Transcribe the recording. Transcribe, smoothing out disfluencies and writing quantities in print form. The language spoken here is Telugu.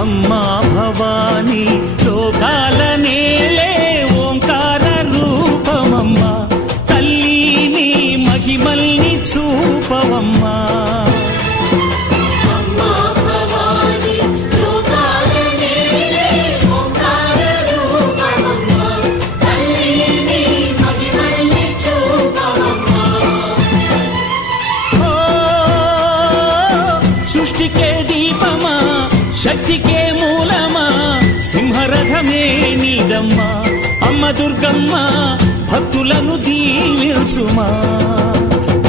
అమ్మా భవానీ లోకాల నేలే ఓంకార రూపమమ్మా తల్లి నీ మహిమల్ని చూపవమ్మా సృష్టికే దీపమా శక్తికే మూలమా సింహరథమే నీదమ్మా అమ్మ దుర్గమ్మ భక్తులను దీవించుమా